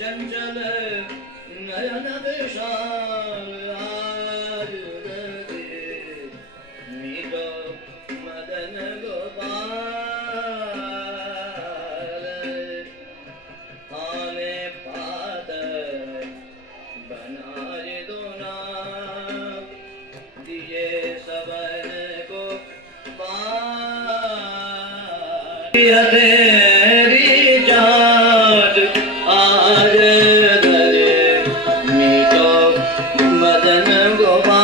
चंचल नयन विशाल आज दे मीठो मदन गोपाल हमें पात बनाए दो ना दिए सबन को पार तेरी जात आज दरे मीठो मदन गोपाल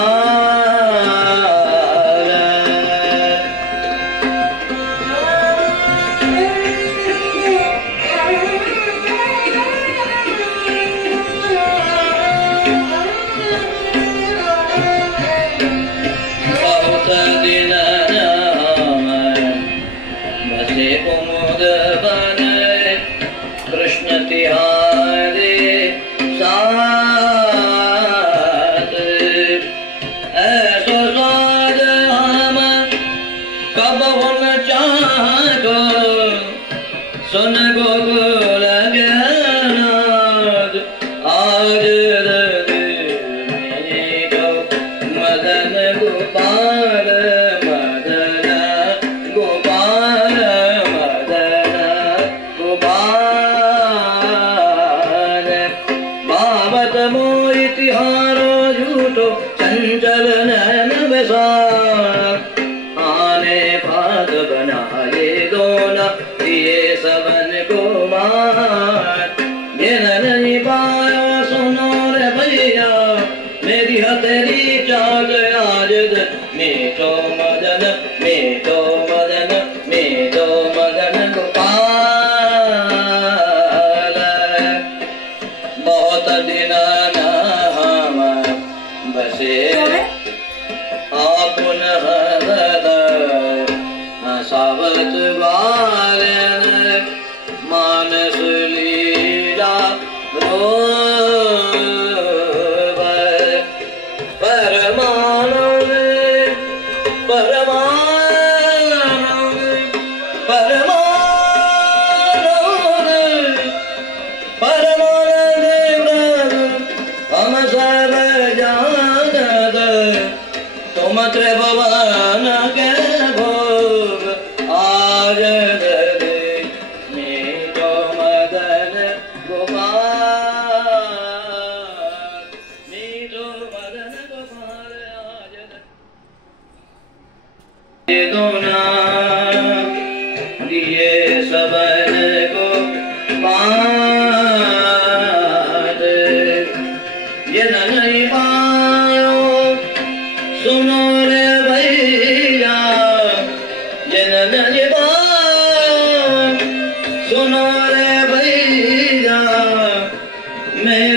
बहुत दिन बसे कुमुद बन कृष्ण तिहारे साथ ऐसो स्वाद हम कब न चाहो सुन गोकुल ज्ञानाद आज मदन गोपाल मदन गोपाल मदन गोपाल बाबत मोहि तिहारो झूठो चंचल नयन विशाल आने भात बनाए दोना दिए सबन को मार मेरा नहीं पाया सुनो रे भैया मेरी हथेली चाल आज मीठो मदन मीठो मदन मीठो मदन गोपाल बहुत दिन नाम बसे आपुन सावत बालन मानस लीला रोब परमानंद परमानंद परमानंद परमानंद हम सब जानत तुम त्रिभुवन के भोग आज दे मीठो मदन गोपाल मीठो मदन गोपाल आज दे दोना दिए सबन को पार ये नहीं पायो सुनो रे भैया ये नहीं पायो सुनो रे भैया मैं